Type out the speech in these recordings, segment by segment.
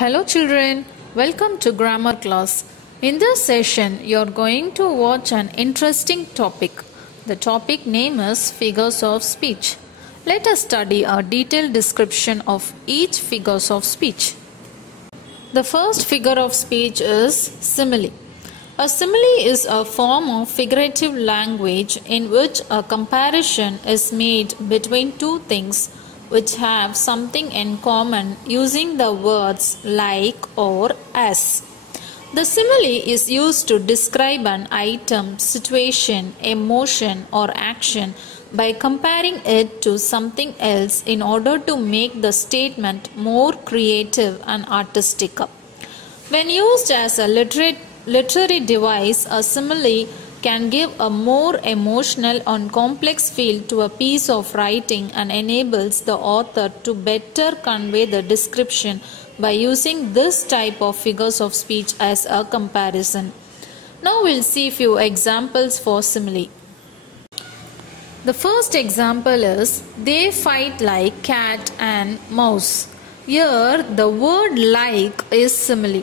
Hello children, welcome to grammar class. In this session, you are going to watch an interesting topic. The topic name is figures of speech. Let us study a detailed description of each figures of speech. The first figure of speech is simile. A simile is a form of figurative language in which a comparison is made between two things which have something in common using the words like or as. The simile is used to describe an item, situation, emotion or action by comparing it to something else in order to make the statement more creative and artistic. When used as a literary device, a simile can give a more emotional and complex feel to a piece of writing and enables the author to better convey the description by using this type of figures of speech as a comparison. Now we'll see few examples for simile. The first example is they fight like cat and mouse. Here the word like is simile.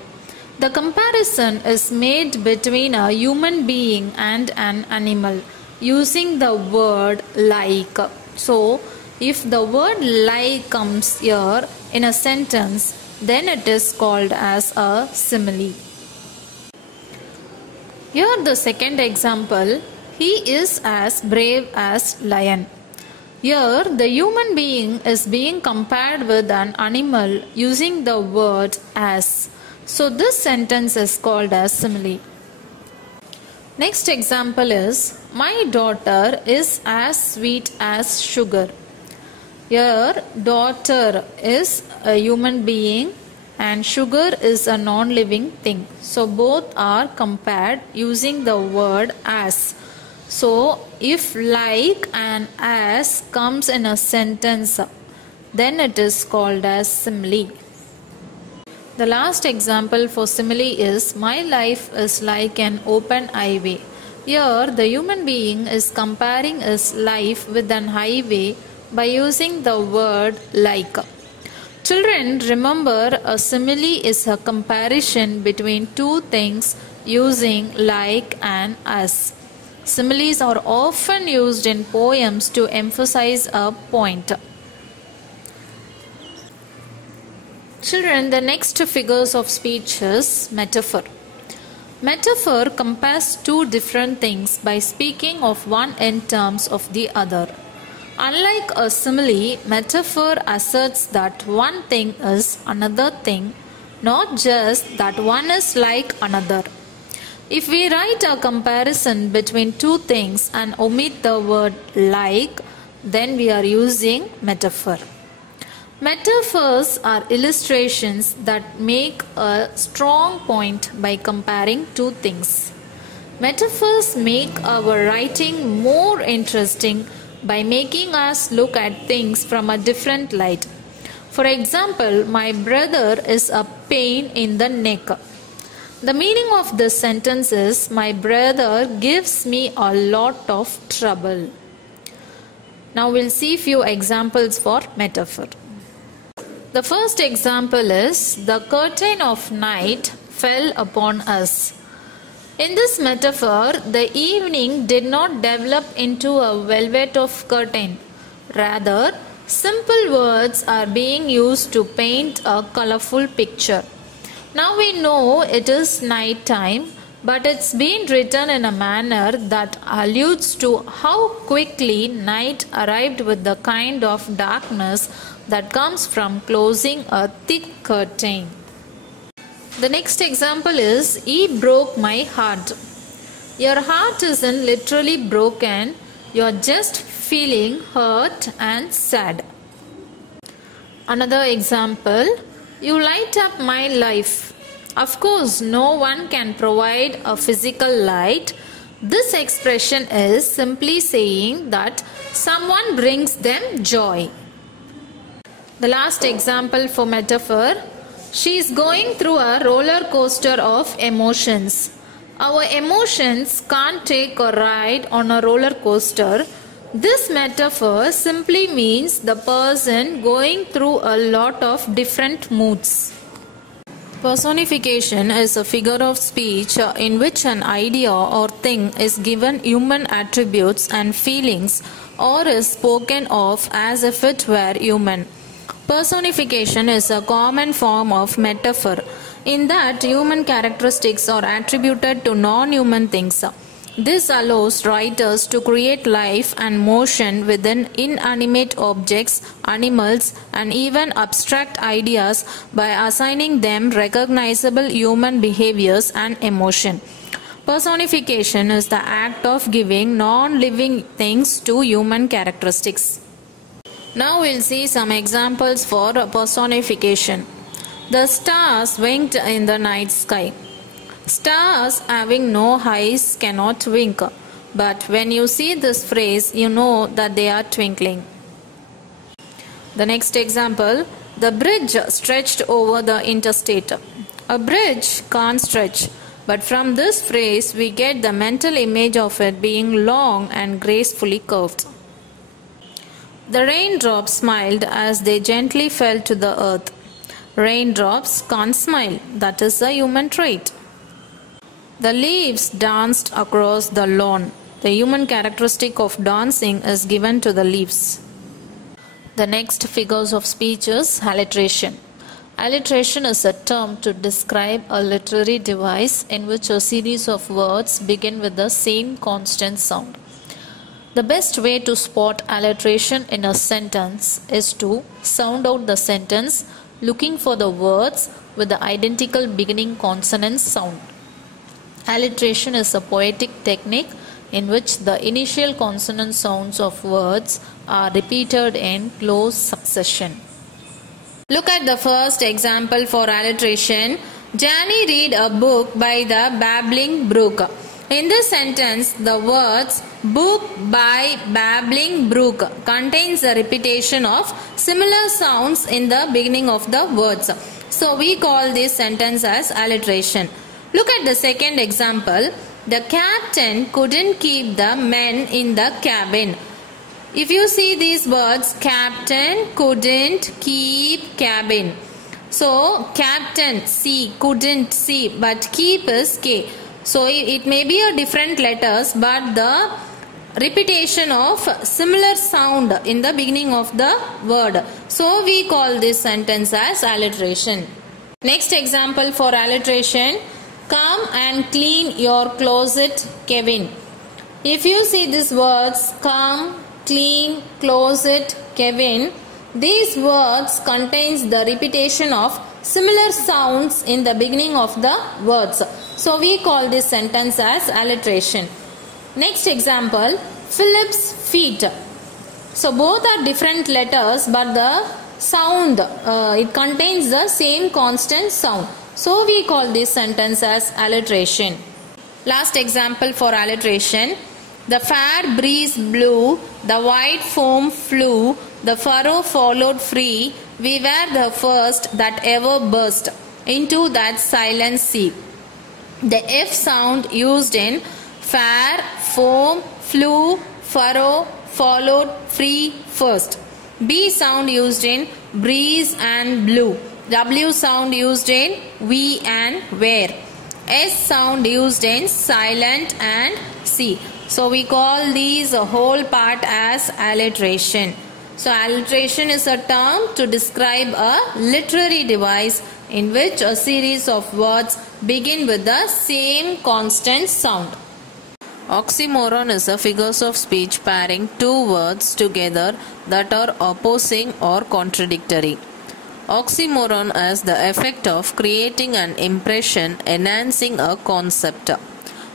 The comparison is made between a human being and an animal using the word like. So, if the word like comes here in a sentence, then it is called as a simile. Here the second example, he is as brave as lion. Here the human being is being compared with an animal using the word as. So this sentence is called as simile. Next example is, my daughter is as sweet as sugar. Here daughter is a human being and sugar is a non-living thing. So both are compared using the word as. So if like and as comes in a sentence, then it is called as simile. The last example for simile is, my life is like an open highway. Here the human being is comparing his life with an highway by using the word like. Children, remember a simile is a comparison between two things using like and as. Similes are often used in poems to emphasize a point. Children, the next figures of speech is metaphor. Metaphor compares two different things by speaking of one in terms of the other. Unlike a simile, metaphor asserts that one thing is another thing, not just that one is like another. If we write a comparison between two things and omit the word like, then we are using metaphor. Metaphors are illustrations that make a strong point by comparing two things. Metaphors make our writing more interesting by making us look at things from a different light. For example, my brother is a pain in the neck. The meaning of this sentence is, my brother gives me a lot of trouble. Now we'll see few examples for metaphor. The first example is, the curtain of night fell upon us. In this metaphor, the evening did not develop into a velvet of curtain. Rather, simple words are being used to paint a colorful picture. Now we know it is night time, but it's been written in a manner that alludes to how quickly night arrived with the kind of darkness that comes from closing a thick curtain. The next example is, he broke my heart. Your heart isn't literally broken, you're just feeling hurt and sad. Another example, you light up my life. Of course, no one can provide a physical light. This expression is simply saying that someone brings them joy. The last example for metaphor, she is going through a roller coaster of emotions. Our emotions can't take a ride on a roller coaster. This metaphor simply means the person going through a lot of different moods. Personification is a figure of speech in which an idea or thing is given human attributes and feelings or is spoken of as if it were human. Personification is a common form of metaphor in that human characteristics are attributed to non-human things. This allows writers to create life and motion within inanimate objects, animals, and even abstract ideas by assigning them recognizable human behaviors and emotion. Personification is the act of giving non-living things to human characteristics. Now we'll see some examples for personification. The stars winked in the night sky. Stars having no eyes cannot wink, but when you see this phrase, you know that they are twinkling. The next example, the bridge stretched over the interstate. A bridge can't stretch, but from this phrase we get the mental image of it being long and gracefully curved. The raindrops smiled as they gently fell to the earth. Raindrops can't smile, that is a human trait. The leaves danced across the lawn. The human characteristic of dancing is given to the leaves. The next figures of speech is alliteration. Alliteration is a term to describe a literary device in which a series of words begin with the same constant sound. The best way to spot alliteration in a sentence is to sound out the sentence looking for the words with the identical beginning consonant sound. Alliteration is a poetic technique in which the initial consonant sounds of words are repeated in close succession. Look at the first example for alliteration. Jani read a book by the babbling brook. In this sentence, the words book by babbling brook contains a repetition of similar sounds in the beginning of the words. So we call this sentence as alliteration. Look at the second example. The captain couldn't keep the men in the cabin. If you see these words, captain, couldn't, keep, cabin. So, captain, C, couldn't, C, but keep is K. So, it may be a different letters, but the repetition of similar sound in the beginning of the word. So, we call this sentence as alliteration. Next example for alliteration. Come and clean your closet, Kevin. If you see these words, come, clean, closet, Kevin, these words contains the repetition of similar sounds in the beginning of the words. So we call this sentence as alliteration. Next example, Philip's feet. So both are different letters, but the sound, it contains the same constant sound. So we call this sentence as alliteration. Last example for alliteration. The fair breeze blew, the white foam flew, the furrow followed free. We were the first that ever burst into that silent sea. The F sound used in fair, foam, flew, furrow, followed, free, first. B sound used in breeze and blew. W sound used in we and where. S sound used in silent and C. So we call these a whole part as alliteration. So alliteration is a term to describe a literary device in which a series of words begin with the same constant sound. Oxymoron is a figures of speech pairing two words together that are opposing or contradictory. Oxymoron has the effect of creating an impression enhancing a concept.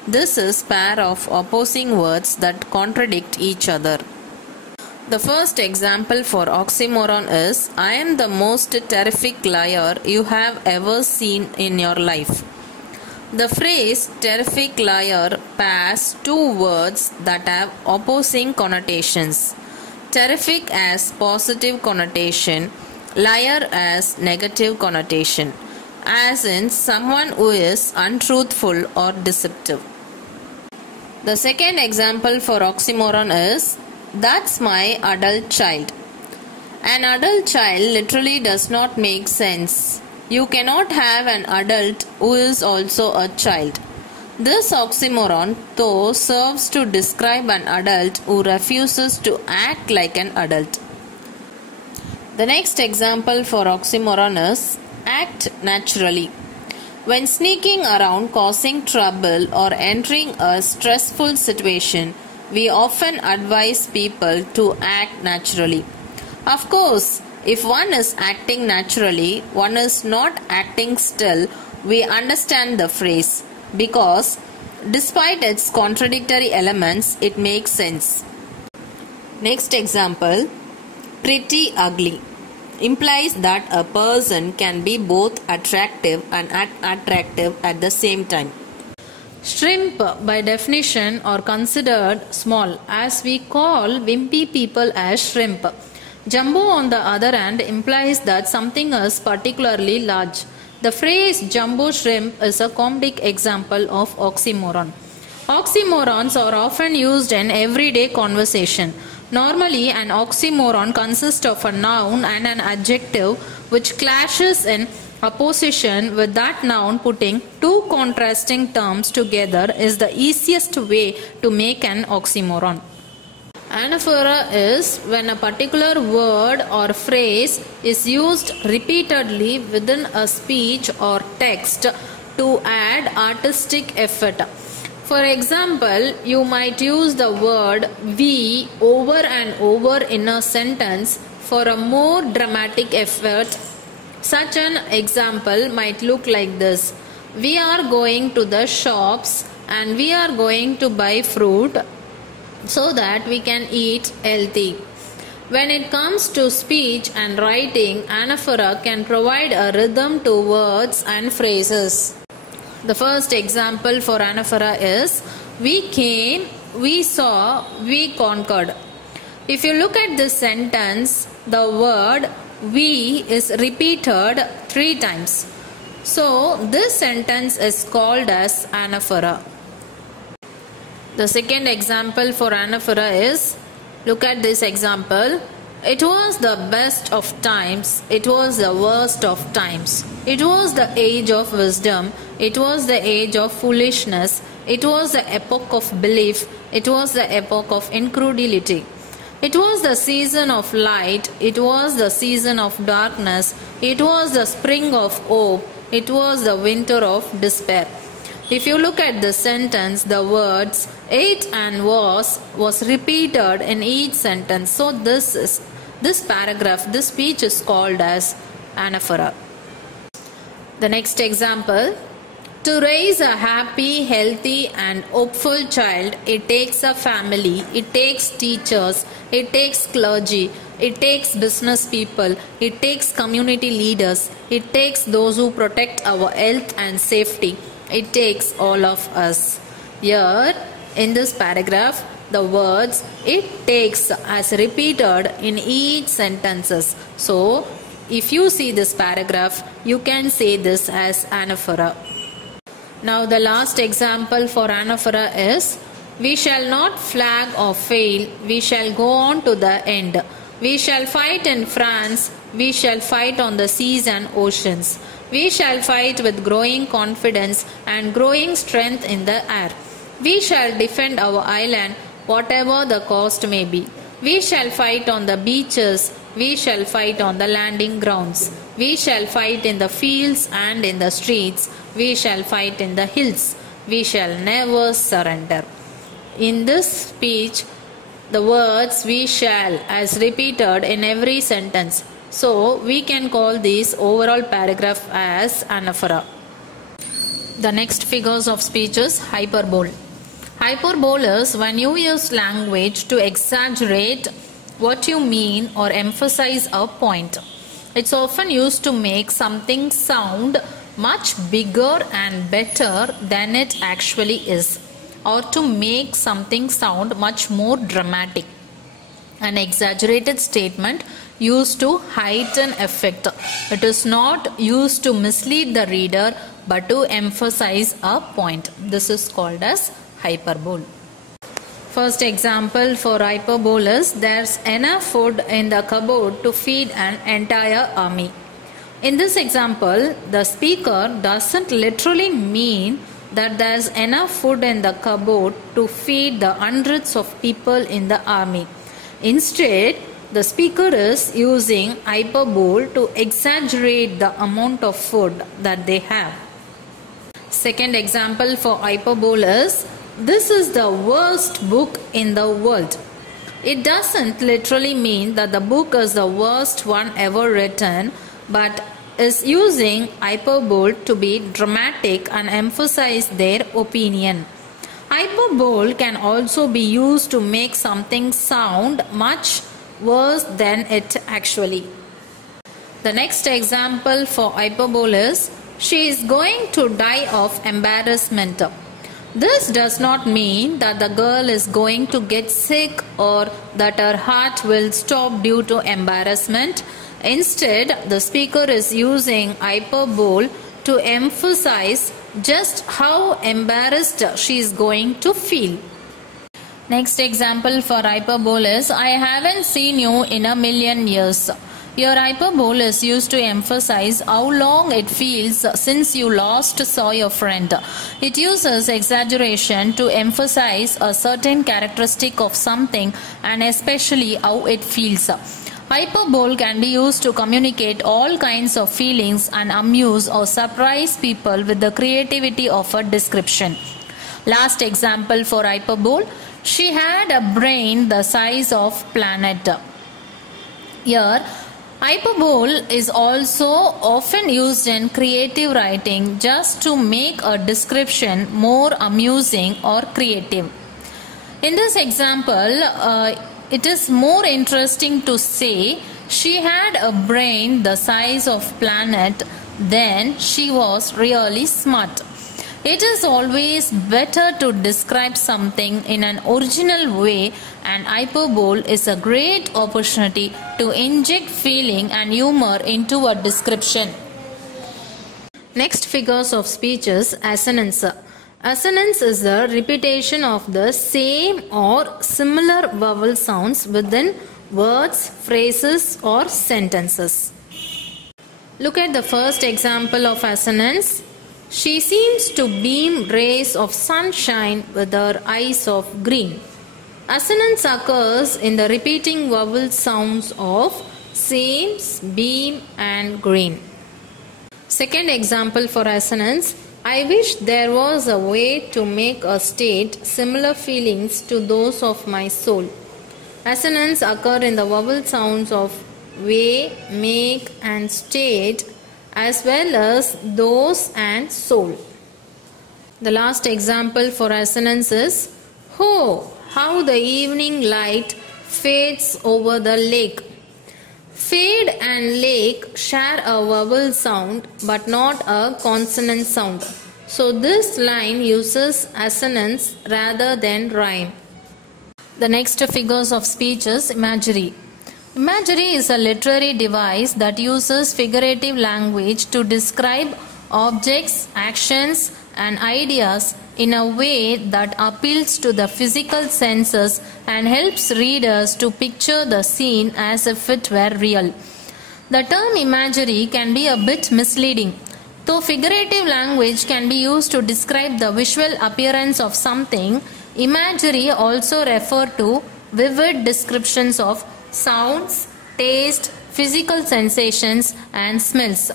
This is pair of opposing words that contradict each other. The first example for oxymoron is, I am the most terrific liar you have ever seen in your life. The phrase terrific liar pairs two words that have opposing connotations. Terrific has positive connotation, liar has negative connotation, as in someone who is untruthful or deceptive. The second example for oxymoron is, that's my adult child. An adult child literally does not make sense. You cannot have an adult who is also a child. This oxymoron, though, serves to describe an adult who refuses to act like an adult. The next example for oxymoron is act naturally. When sneaking around causing trouble or entering a stressful situation, we often advise people to act naturally. Of course, if one is acting naturally, one is not acting still, we understand the phrase because despite its contradictory elements, it makes sense. Next example, pretty ugly implies that a person can be both attractive and unattractive at the same time. Shrimp, by definition, are considered small, as we call wimpy people as shrimp. Jumbo, on the other hand, implies that something is particularly large. The phrase jumbo shrimp is a comedic example of oxymoron. Oxymorons are often used in everyday conversation. Normally, an oxymoron consists of a noun and an adjective which clashes in opposition with that noun. Putting two contrasting terms together is the easiest way to make an oxymoron. Anaphora is when a particular word or phrase is used repeatedly within a speech or text to add artistic effect. For example, you might use the word we over and over in a sentence for a more dramatic effect. Such an example might look like this: we are going to the shops and we are going to buy fruit so that we can eat healthy. When it comes to speech and writing, anaphora can provide a rhythm to words and phrases. The first example for anaphora is we came, we saw, we conquered. If you look at this sentence, the word we is repeated 3 times. So this sentence is called as anaphora. The second example for anaphora is, look at this example. It was the best of times, it was the worst of times. It was the age of wisdom, it was the age of foolishness. It was the epoch of belief, it was the epoch of incredulity. It was the season of light, it was the season of darkness. It was the spring of hope, it was the winter of despair. If you look at the sentence, the words it and was repeated in each sentence. So this paragraph, this speech is called as anaphora. The next example, to raise a happy, healthy and hopeful child, it takes a family, it takes teachers, it takes clergy, it takes business people, it takes community leaders, it takes those who protect our health and safety. It takes all of us. Here in this paragraph, the words it takes as repeated in each sentences. So if you see this paragraph, you can say this as anaphora. Now the last example for anaphora is, we shall not flag or fail, we shall go on to the end. We shall fight in France, we shall fight on the seas and oceans. We shall fight with growing confidence and growing strength in the air. We shall defend our island, whatever the cost may be. We shall fight on the beaches, we shall fight on the landing grounds. We shall fight in the fields and in the streets. We shall fight in the hills. We shall never surrender. In this speech, the words we shall as repeated in every sentence. So we can call this overall paragraph as anaphora. The next figures of speech is hyperbole. Hyperbole is when you use language to exaggerate what you mean or emphasize a point. It's often used to make something sound much bigger and better than it actually is, or to make something sound much more dramatic. An exaggerated statement used to heighten effect. It is not used to mislead the reader but to emphasize a point. This is called as hyperbole. First example for hyperbole is, there's enough food in the cupboard to feed an entire army. In this example, the speaker doesn't literally mean that there's enough food in the cupboard to feed the hundreds of people in the army. Instead, the speaker is using hyperbole to exaggerate the amount of food that they have. Second example for hyperbole is, this is the worst book in the world. It doesn't literally mean that the book is the worst one ever written, but is using hyperbole to be dramatic and emphasize their opinion. Hyperbole can also be used to make something sound much worse than it actually. The next example for hyperbole is, she is going to die of embarrassment. This does not mean that the girl is going to get sick or that her heart will stop due to embarrassment. Instead, the speaker is using hyperbole to emphasize just how embarrassed she is going to feel. Next example for hyperbole is, I haven't seen you in a million years. Your hyperbole is used to emphasize how long it feels since you last saw your friend. It uses exaggeration to emphasize a certain characteristic of something and especially how it feels. Hyperbole can be used to communicate all kinds of feelings and amuse or surprise people with the creativity of a description. Last example for hyperbole, she had a brain the size of planet. Here, hyperbole is also often used in creative writing just to make a description more amusing or creative. In this example, it is more interesting to say she had a brain the size of planet than she was really smart. It is always better to describe something in an original way, and hyperbole is a great opportunity to inject feeling and humor into a description. Next figures of speech is assonance. Assonance is the repetition of the same or similar vowel sounds within words, phrases, or sentences. Look at the first example of assonance. She seems to beam rays of sunshine with her eyes of green. Assonance occurs in the repeating vowel sounds of same, beam, and green. Second example for assonance. I wish there was a way to make a state similar feelings to those of my soul. Assonance occur in the vowel sounds of way, make, and state, as well as those and soul. The last example for assonance is, oh, how the evening light fades over the lake. Fade and lake share a vowel sound but not a consonant sound. So this line uses assonance rather than rhyme. The next figures of speech is imagery. Imagery is a literary device that uses figurative language to describe objects, actions, and ideas in a way that appeals to the physical senses and helps readers to picture the scene as if it were real. The term imagery can be a bit misleading. Though figurative language can be used to describe the visual appearance of something, imagery also refers to vivid descriptions of sounds, taste, physical sensations, and smells.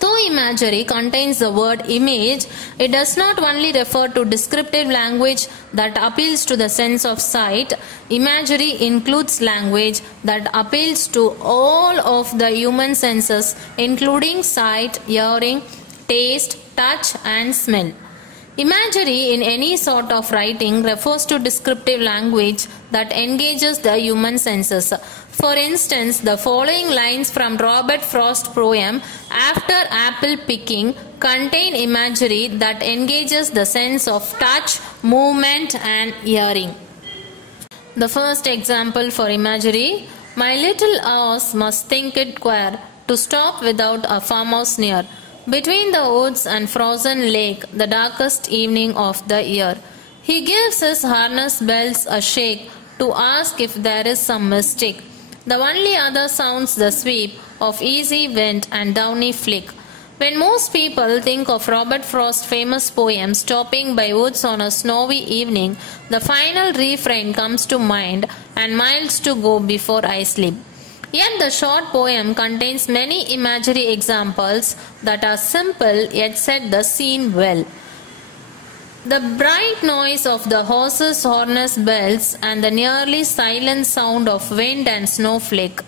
Though imagery contains the word image, it does not only refer to descriptive language that appeals to the sense of sight. Imagery includes language that appeals to all of the human senses, including sight, hearing, taste, touch, and smell. Imagery in any sort of writing refers to descriptive language that engages the human senses. For instance, the following lines from Robert Frost's poem After Apple Picking contain imagery that engages the sense of touch, movement, and hearing. The first example for imagery, my little horse must think it queer to stop without a farmhouse near. Between the woods and frozen lake, the darkest evening of the year, he gives his harness bells a shake to ask if there is some mistake. The only other sounds the sweep of easy wind and downy flick. When most people think of Robert Frost's famous poem Stopping by Woods on a Snowy Evening, the final refrain comes to mind, and miles to go before I sleep. Yet the short poem contains many imagery examples that are simple yet set the scene well. The bright noise of the horses' harness bells and the nearly silent sound of wind and snowflake.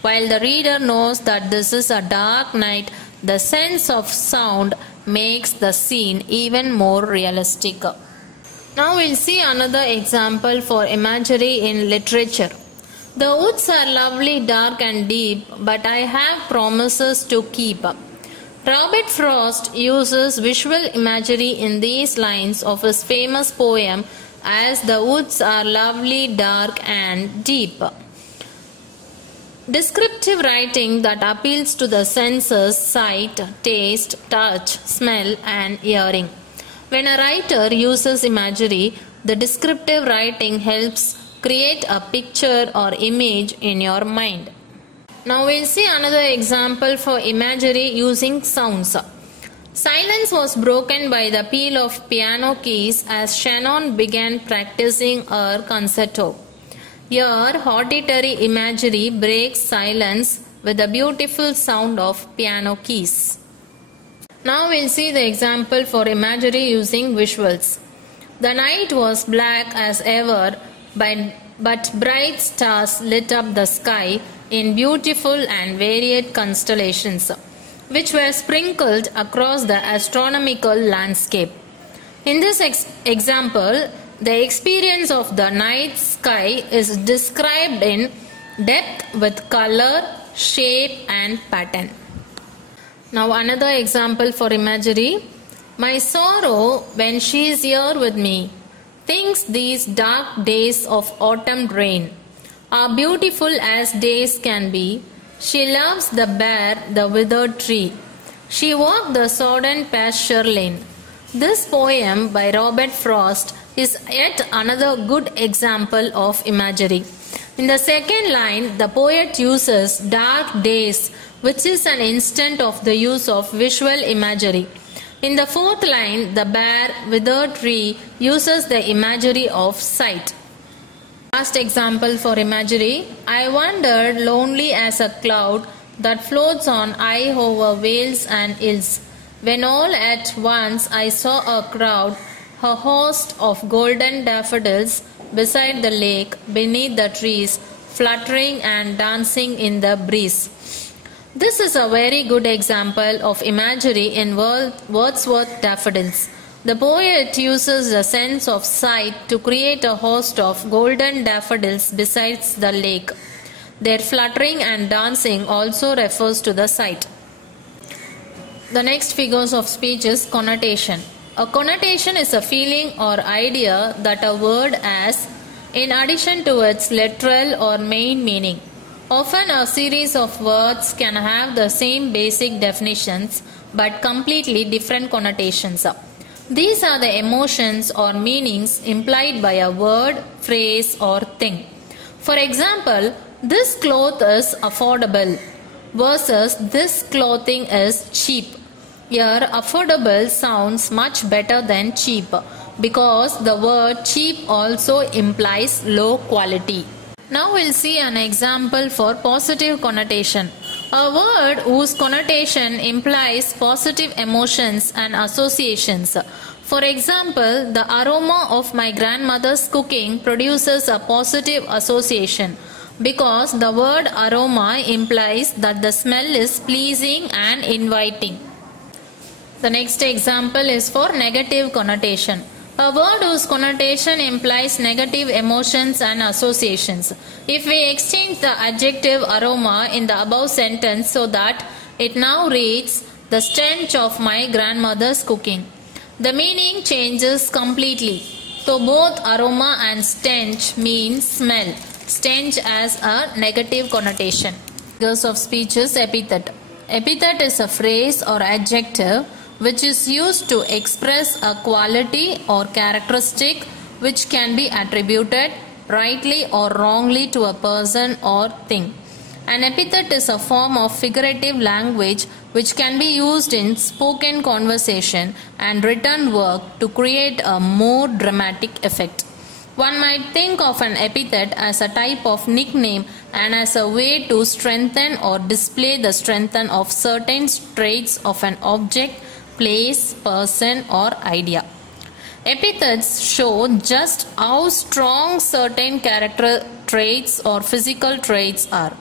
While the reader knows that this is a dark night, the sense of sound makes the scene even more realistic. Now we'll see another example for imagery in literature. The woods are lovely, dark and deep, but I have promises to keep. Robert Frost uses visual imagery in these lines of his famous poem as the woods are lovely, dark and deep. Descriptive writing that appeals to the senses, sight, taste, touch, smell and hearing. When a writer uses imagery, the descriptive writing helps create a picture or image in your mind. Now we'll see another example for imagery using sounds. Silence was broken by the peal of piano keys as Shannon began practicing her concerto. Here, auditory imagery breaks silence with the beautiful sound of piano keys. Now we'll see the example for imagery using visuals. The night was black as ever, but bright stars lit up the sky in beautiful and varied constellations, which were sprinkled across the astronomical landscape. In this example, the experience of the night sky is described in depth with color, shape and pattern. Now another example for imagery. My sorrow when she is here with me thinks these dark days of autumn rain are beautiful as days can be. She loves the bare, the withered tree. She walked the sodden pasture lane. This poem by Robert Frost is yet another good example of imagery. In the second line, the poet uses dark days, which is an instance of the use of visual imagery. In the fourth line, the bare, withered tree uses the imagery of sight. Last example for imagery. I wandered lonely as a cloud that floats on high over vales and hills, when all at once I saw a crowd, a host of golden daffodils beside the lake, beneath the trees, fluttering and dancing in the breeze. This is a very good example of imagery in Wordsworth's Daffodils. The poet uses the sense of sight to create a host of golden daffodils besides the lake. Their fluttering and dancing also refers to the sight. The next figures of speech is connotation. A connotation is a feeling or idea that a word has in addition to its literal or main meaning. Often a series of words can have the same basic definitions but completely different connotations. These are the emotions or meanings implied by a word, phrase or thing. For example, this cloth is affordable versus this clothing is cheap. Here affordable sounds much better than cheap because the word cheap also implies low quality. Now we'll see an example for positive connotation. A word whose connotation implies positive emotions and associations. For example, the aroma of my grandmother's cooking produces a positive association because the word aroma implies that the smell is pleasing and inviting. The next example is for negative connotation. A word whose connotation implies negative emotions and associations. If we exchange the adjective aroma in the above sentence so that it now reads, the stench of my grandmother's cooking, the meaning changes completely. So both aroma and stench mean smell. Stench as a negative connotation. Figures of speech is epithet. Epithet is a phrase or adjective which is used to express a quality or characteristic which can be attributed, rightly or wrongly to a person or thing. An epithet is a form of figurative language which can be used in spoken conversation and written work to create a more dramatic effect. One might think of an epithet as a type of nickname and as a way to strengthen or display the strength of certain traits of an object, place, person, or idea. Epithets show just how strong certain character traits or physical traits are,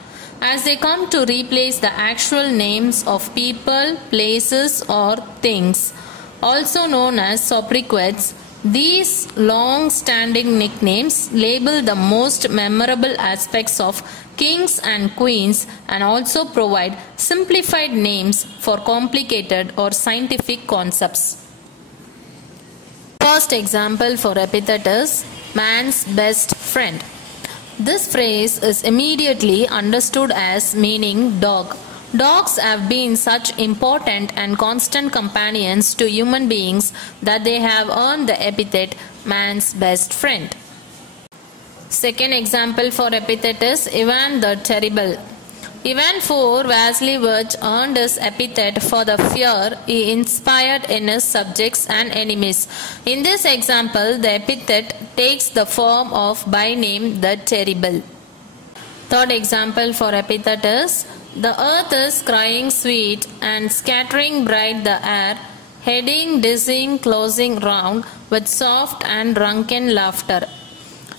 as they come to replace the actual names of people, places, or things, also known as sobriquets. These long-standing nicknames label the most memorable aspects of kings and queens and also provide simplified names for complicated or scientific concepts. First example for epithet is man's best friend. This phrase is immediately understood as meaning dog. Dogs have been such important and constant companions to human beings that they have earned the epithet man's best friend. Second example for epithet is Ivan the Terrible. Ivan IV Vasilevich earned his epithet for the fear he inspired in his subjects and enemies. In this example, the epithet takes the form of by name the Terrible. Third example for epithet is the earth is crying sweet and scattering bright the air, heading, dizzying, closing round with soft and drunken laughter.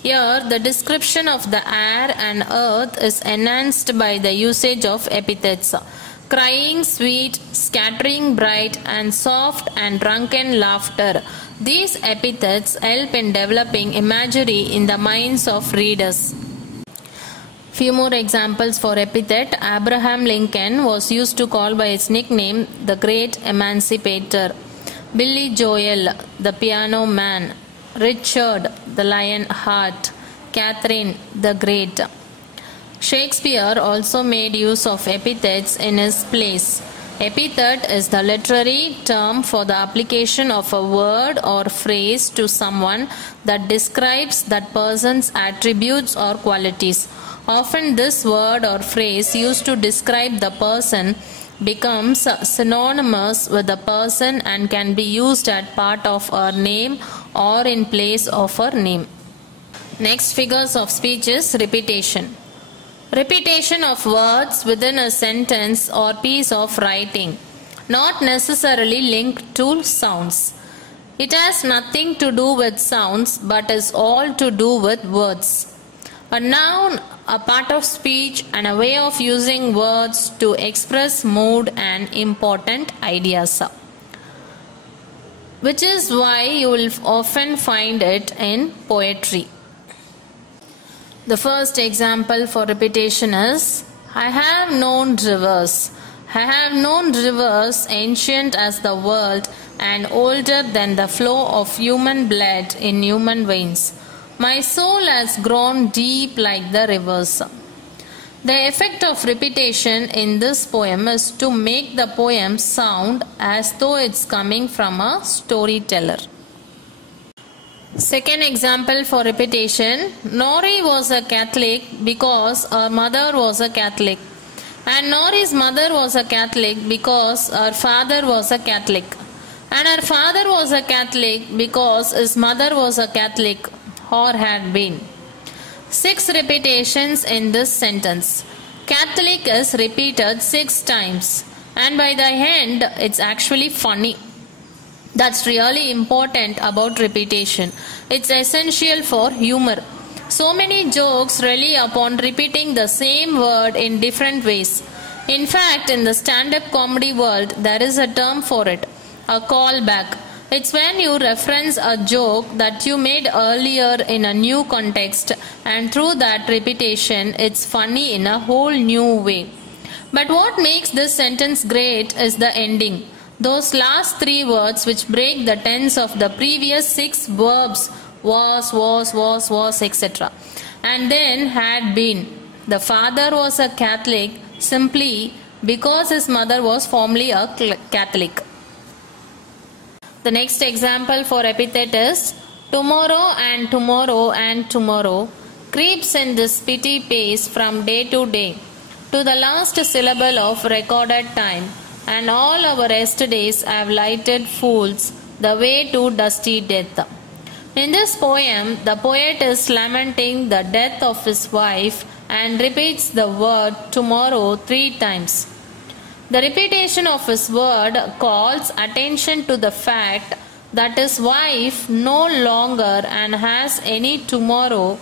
Here, the description of the air and earth is enhanced by the usage of epithets. Crying, sweet, scattering, bright, and soft and drunken laughter. These epithets help in developing imagery in the minds of readers. Few more examples for epithet. Abraham Lincoln was used to call by its nickname the Great Emancipator. Billy Joel, the Piano Man. Richard, the Lion Heart. Catherine, the Great. Shakespeare also made use of epithets in his plays. Epithet is the literary term for the application of a word or phrase to someone that describes that person's attributes or qualities. Often this word or phrase used to describe the person becomes synonymous with the person and can be used as part of a name or in place of a name. Next figures of speech is repetition. Repetition of words within a sentence or piece of writing, not necessarily linked to sounds. It has nothing to do with sounds but is all to do with words. A noun, a part of speech, and a way of using words to express mood and important ideas, which is why you will often find it in poetry. The first example for repetition is I have known rivers. I have known rivers ancient as the world and older than the flow of human blood in human veins. My soul has grown deep like the rivers. The effect of repetition in this poem is to make the poem sound as though it's coming from a storyteller. Second example for repetition. Nori was a Catholic because her mother was a Catholic. And Nori's mother was a Catholic because her father was a Catholic. And her father was a Catholic because his mother was a Catholic or had been. 6 repetitions in this sentence. Catholic is repeated 6 times. And by the end, it's actually funny. That's really important about repetition. It's essential for humor. So many jokes rely upon repeating the same word in different ways. In fact, in the stand-up comedy world, there is a term for it, a callback. It's when you reference a joke that you made earlier in a new context, and through that repetition, it's funny in a whole new way. But what makes this sentence great is the ending. Those last 3 words which break the tense of the previous 6 verbs was, etc. And then had been. The father was a Catholic simply because his mother was formerly a Catholic. The next example for epithet is tomorrow and tomorrow and tomorrow. creeps in this petty pace from day to day, to the last syllable of recorded time, and all our yesterdays have lighted fools the way to dusty death. In this poem, the poet is lamenting the death of his wife and repeats the word tomorrow 3 times. The repetition of his word calls attention to the fact that his wife no longer and has any tomorrow,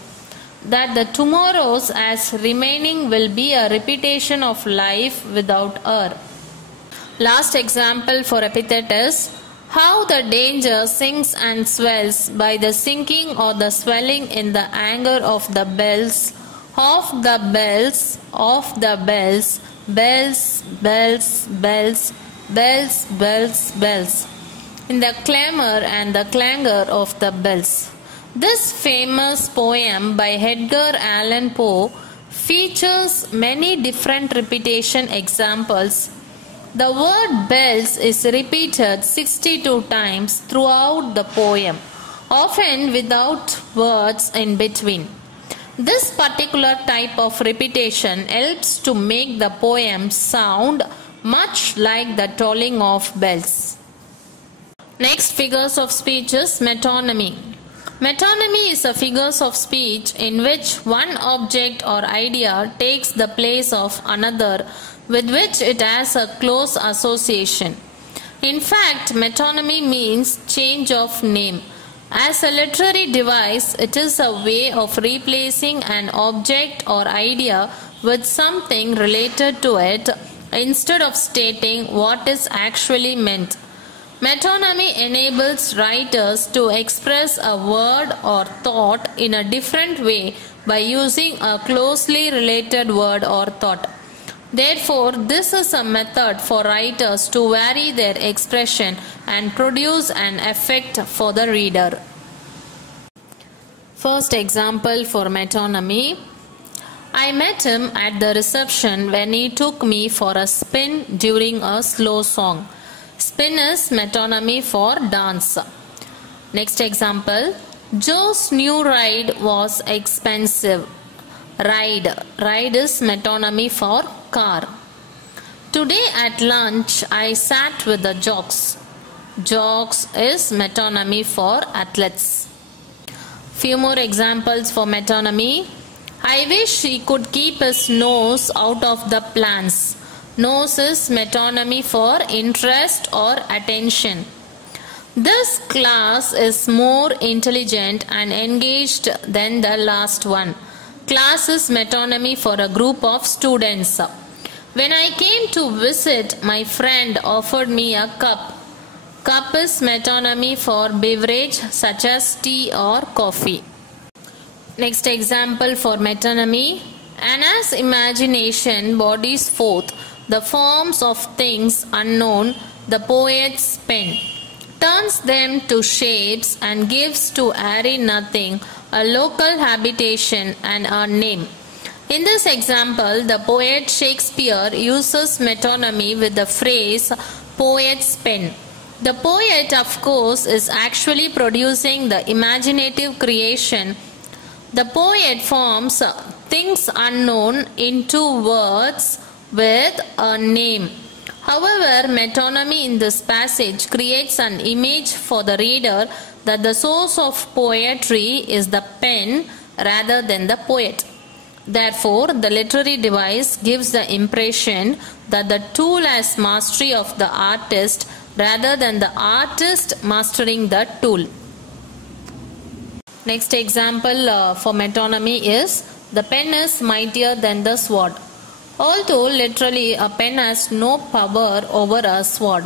that the tomorrows as remaining will be a repetition of life without her. Last example for epithet is how the danger sinks and swells by the sinking or the swelling in the anger of the bells, of the bells, of the bells, bells, bells, bells, bells, bells, bells, in the clamor and the clangor of the bells. This famous poem by Edgar Allan Poe features many different repetition examples. The word bells is repeated 62 times throughout the poem, often without words in between. This particular type of repetition helps to make the poem sound much like the tolling of bells. Next figures of speech is metonymy. Metonymy is a figures of speech in which one object or idea takes the place of another with which it has a close association. In fact, metonymy means change of name. As a literary device, it is a way of replacing an object or idea with something related to it instead of stating what is actually meant. Metonymy enables writers to express a word or thought in a different way by using a closely related word or thought. Therefore, this is a method for writers to vary their expression and produce an effect for the reader. First example for metonymy. I met him at the reception when he took me for a spin during a slow song. Spin is metonymy for dance. Next example. Joe's new ride was expensive. Ride is metonymy for car. Today at lunch I sat with the jocks. Jocks is metonymy for athletes. Few more examples for metonymy. I wish he could keep his nose out of the plants. Nose is metonymy for interest or attention. This class is more intelligent and engaged than the last one. Class is metonymy for a group of students. When I came to visit, my friend offered me a cup. Cup is metonymy for beverage such as tea or coffee. Next example for metonymy. And as imagination bodies forth the forms of things unknown, the poet's pen turns them to shapes and gives to airy nothing a local habitation and a name. In this example, the poet Shakespeare uses metonymy with the phrase poet's pen. The poet, of course, is actually producing the imaginative creation. The poet forms things unknown into words with a name. However, metonymy in this passage creates an image for the reader that the source of poetry is the pen rather than the poet. Therefore, the literary device gives the impression that the tool has mastery of the artist rather than the artist mastering the tool. Next example for metonymy is the pen is mightier than the sword. Although literally a pen has no power over a sword,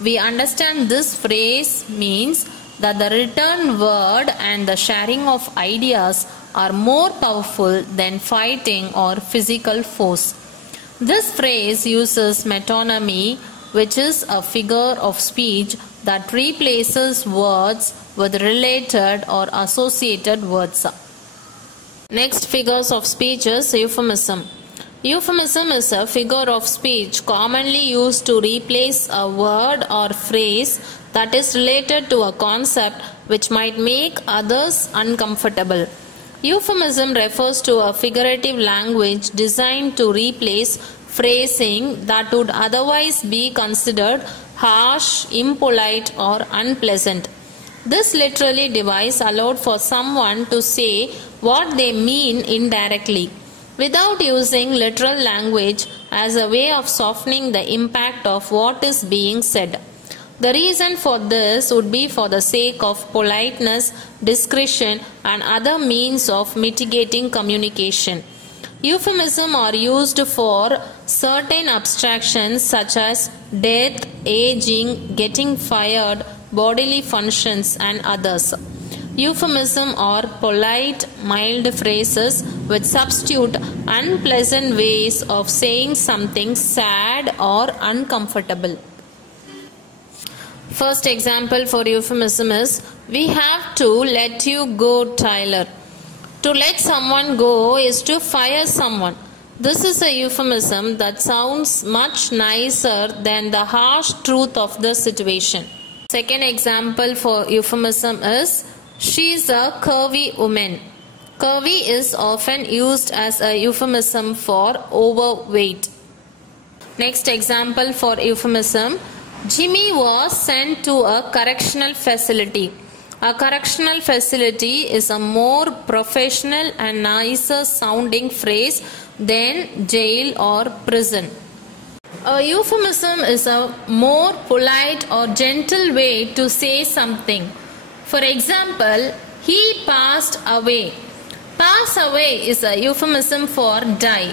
we understand this phrase means that the written word and the sharing of ideas are more powerful than fighting or physical force. This phrase uses metonymy, which is a figure of speech that replaces words with related or associated words. Next figures of speech is euphemism. Euphemism is a figure of speech commonly used to replace a word or phrase that is related to a concept which might make others uncomfortable. Euphemism refers to a figurative language designed to replace phrasing that would otherwise be considered harsh, impolite, or unpleasant. This literary device allowed for someone to say what they mean indirectly, without using literal language as a way of softening the impact of what is being said. The reason for this would be for the sake of politeness, discretion, and other means of mitigating communication. Euphemisms are used for certain abstractions such as death, aging, getting fired, bodily functions, and others. Euphemisms are polite, mild phrases which substitute unpleasant ways of saying something sad or uncomfortable. First example for euphemism is, "We have to let you go, Tyler." To let someone go is to fire someone. This is a euphemism that sounds much nicer than the harsh truth of the situation. Second example for euphemism is, "She's a curvy woman." Curvy is often used as a euphemism for overweight. Next example for euphemism, "Jimmy was sent to a correctional facility." A correctional facility is a more professional and nicer sounding phrase than jail or prison. A euphemism is a more polite or gentle way to say something. For example, "He passed away." Pass away is a euphemism for die.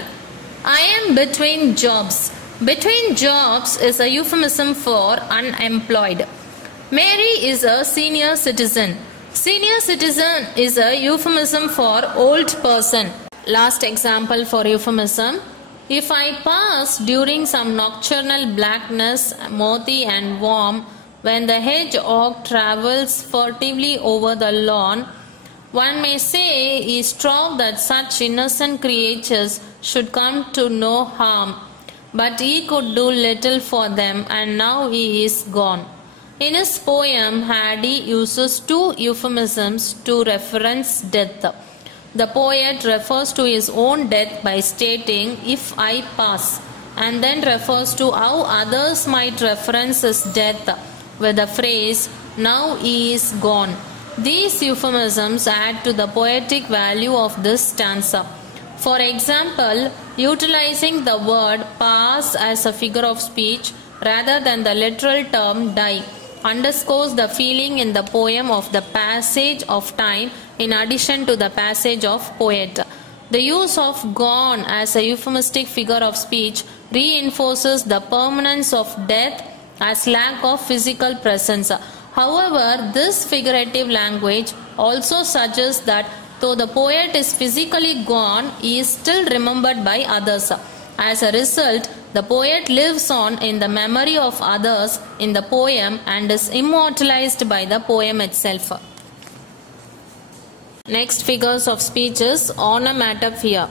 "I am between jobs." Between jobs is a euphemism for unemployed. Mary is a senior citizen. Senior citizen is a euphemism for old person. Last example for euphemism, "If I pass during some nocturnal blackness, mouthy and warm, when the hedgehog travels furtively over the lawn, one may say he strove that such innocent creatures should come to no harm. But he could do little for them, and now he is gone." In his poem, Hardy uses two euphemisms to reference death. The poet refers to his own death by stating, "If I pass," and then refers to how others might reference his death with the phrase, "Now he is gone." These euphemisms add to the poetic value of this stanza. For example, utilizing the word pass as a figure of speech rather than the literal term die underscores the feeling in the poem of the passage of time in addition to the passage of poet. The use of gone as a euphemistic figure of speech reinforces the permanence of death as lack of physical presence. However, this figurative language also suggests that though the poet is physically gone, he is still remembered by others. As a result, the poet lives on in the memory of others in the poem and is immortalized by the poem itself. Next figures of speech is onomatopoeia.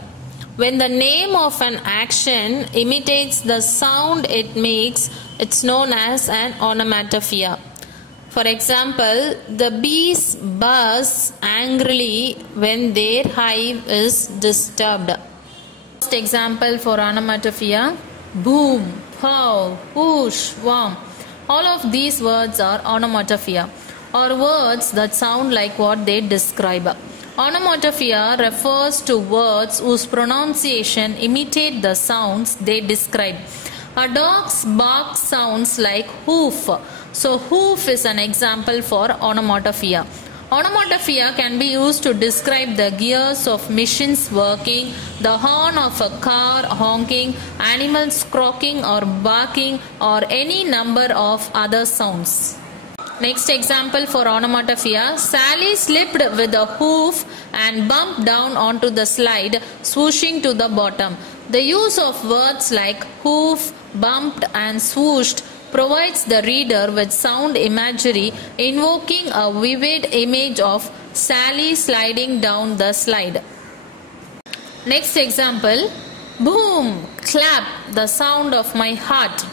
When the name of an action imitates the sound it makes, it's known as an onomatopoeia. For example, the bees buzz angrily when their hive is disturbed. First example for onomatopoeia, boom, pow, whoosh, warm. All of these words are onomatopoeia, or words that sound like what they describe. Onomatopoeia refers to words whose pronunciation imitate the sounds they describe. A dog's bark sounds like hoof. So hoof is an example for onomatopoeia. Onomatopoeia can be used to describe the gears of machines working, the horn of a car honking, animals croaking or barking, or any number of other sounds. Next example for onomatopoeia, Sally slipped with a hoof and bumped down onto the slide, swooshing to the bottom. The use of words like hoof, bumped and swooshed provides the reader with sound imagery invoking a vivid image of Sally sliding down the slide. Next example, boom, clap, the sound of my heart.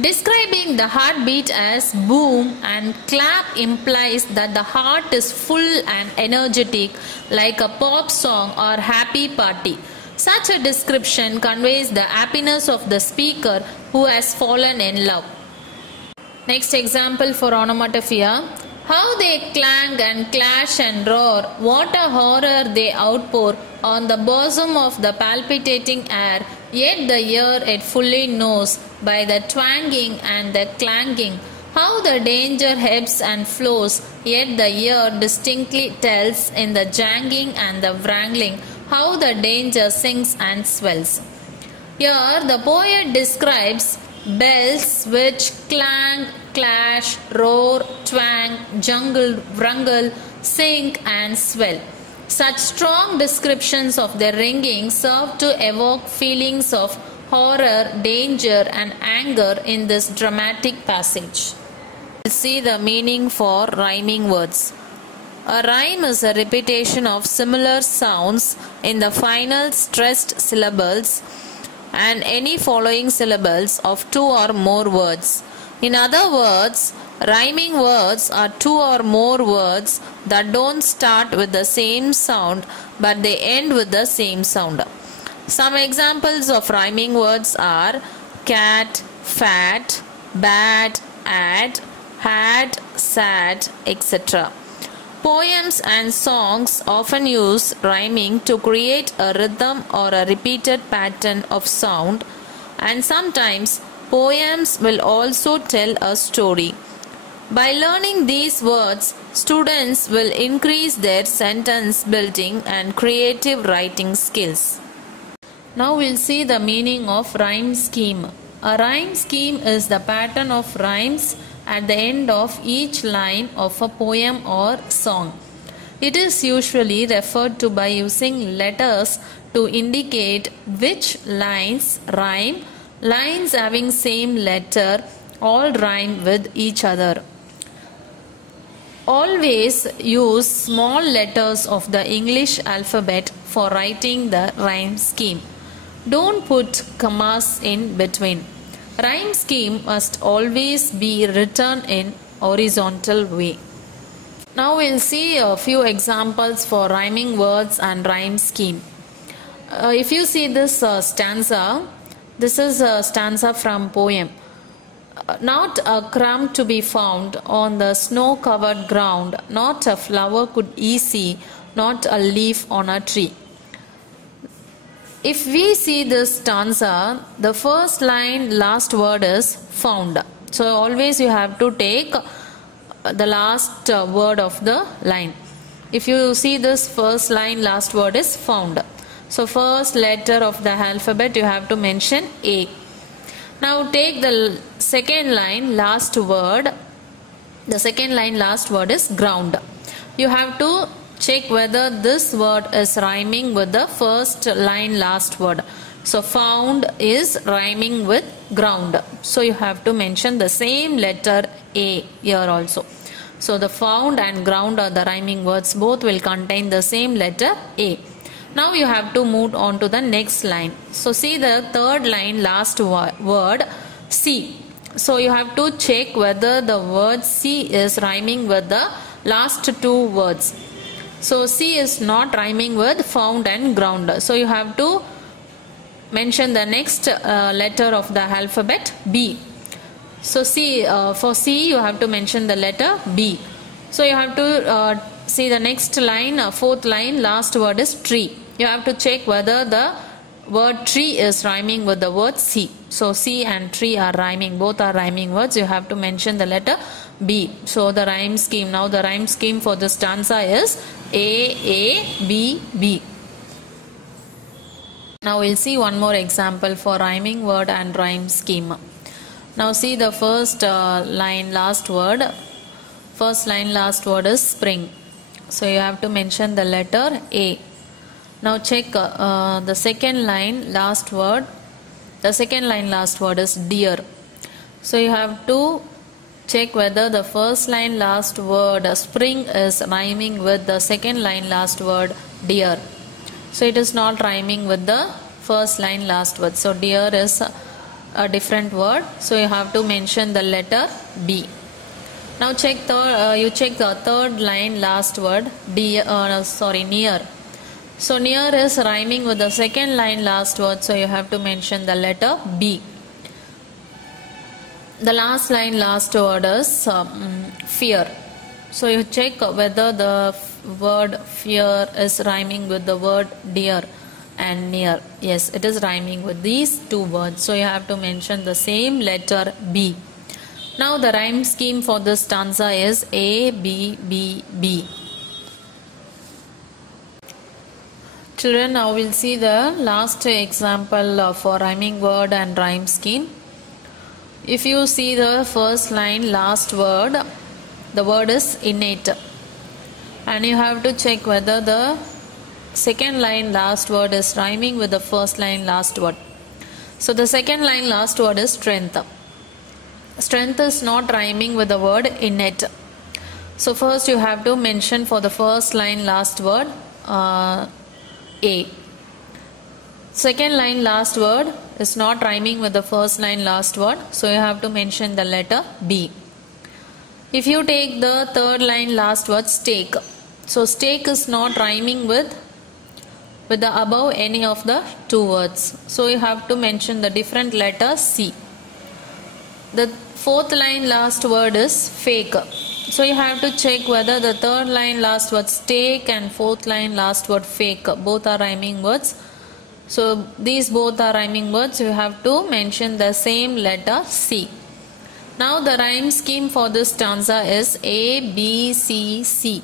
Describing the heartbeat as boom and clap implies that the heart is full and energetic like a pop song or happy party. Such a description conveys the happiness of the speaker who has fallen in love. Next example for onomatopoeia. How they clang and clash and roar, what a horror they outpour on the bosom of the palpitating air, yet the ear it fully knows by the twanging and the clanging. How the danger ebbs and flows, yet the ear distinctly tells in the jangling and the wrangling how the danger sinks and swells. Here the poet describes bells which clang, clash, roar, twang, jungle, wrangle, sink and swell. Such strong descriptions of their ringing serve to evoke feelings of horror, danger and anger in this dramatic passage. We'll see the meaning for rhyming words. A rhyme is a repetition of similar sounds in the final stressed syllables and any following syllables of two or more words. In other words, rhyming words are two or more words that don't start with the same sound but they end with the same sound. Some examples of rhyming words are cat, fat, bad, ad, had, sad, etc. Poems and songs often use rhyming to create a rhythm or a repeated pattern of sound, and sometimes poems will also tell a story. By learning these words, students will increase their sentence building and creative writing skills. Now we'll see the meaning of rhyme scheme. A rhyme scheme is the pattern of rhymes at the end of each line of a poem or song. It is usually referred to by using letters to indicate which lines rhyme. Lines having same letter all rhyme with each other. Always use small letters of the English alphabet for writing the rhyme scheme. Don't put commas in between. Rhyme scheme must always be written in horizontal way. Now we'll see a few examples for rhyming words and rhyme scheme. If you see this stanza, this is a stanza from poem. Not a crumb to be found on the snow-covered ground, not a flower could ye see, not a leaf on a tree. If we see this stanza, the first line, last word is found. So always you have to take the last word of the line. If you see this first line, last word is found. So first letter of the alphabet you have to mention A. Now take the second line, last word. The second line, last word is ground. You have to check whether this word is rhyming with the first line, last word. So found is rhyming with ground. So you have to mention the same letter A here also. So the found and ground are the rhyming words. Both will contain the same letter A. Now you have to move on to the next line. So see the third line, last word C. So you have to check whether the word C is rhyming with the last two words. So C is not rhyming with found and ground. So you have to mention the next letter of the alphabet B. So C, for C you have to mention the letter B. So you have to see the next line, fourth line, last word is tree. You have to check whether the word tree is rhyming with the word C. So C and tree are rhyming, both are rhyming words. You have to mention the letter B. So the rhyme scheme, now the rhyme scheme for this stanza is A, B, B. Now we'll see one more example for rhyming word and rhyme scheme. Now see the first line, last word. First line, last word is spring. So you have to mention the letter A. Now check the second line, last word. The second line, last word is deer. So you have to check whether the first line, last word spring is rhyming with the second line, last word deer. So it is not rhyming with the first line, last word. So deer is a different word, so you have to mention the letter B. Now you check the third line last word near. So near is rhyming with the second line last word, so you have to mention the letter B. The last line last word is fear. So you check whether the word fear is rhyming with the word dear and near. Yes, it is rhyming with these two words, so you have to mention the same letter B. Now the rhyme scheme for this stanza is A, B, B, B. Children, now we'll see the last example for rhyming word and rhyme scheme. If you see the first line last word, the word is innate, and you have to check whether the second line last word is rhyming with the first line last word. So the second line last word is strength. Strength is not rhyming with the word innate. So first you have to mention for the first line last word A. Second line last word is not rhyming with the first line last word, so you have to mention the letter B. If you take the third line last word stake, so stake is not rhyming with the above any of the two words, so you have to mention the different letter C. The fourth line last word is fake, so you have to check whether the third line last word stake and fourth line last word fake both are rhyming words. So these both are rhyming words, you have to mention the same letter C. Now the rhyme scheme for this stanza is A, B, C, C.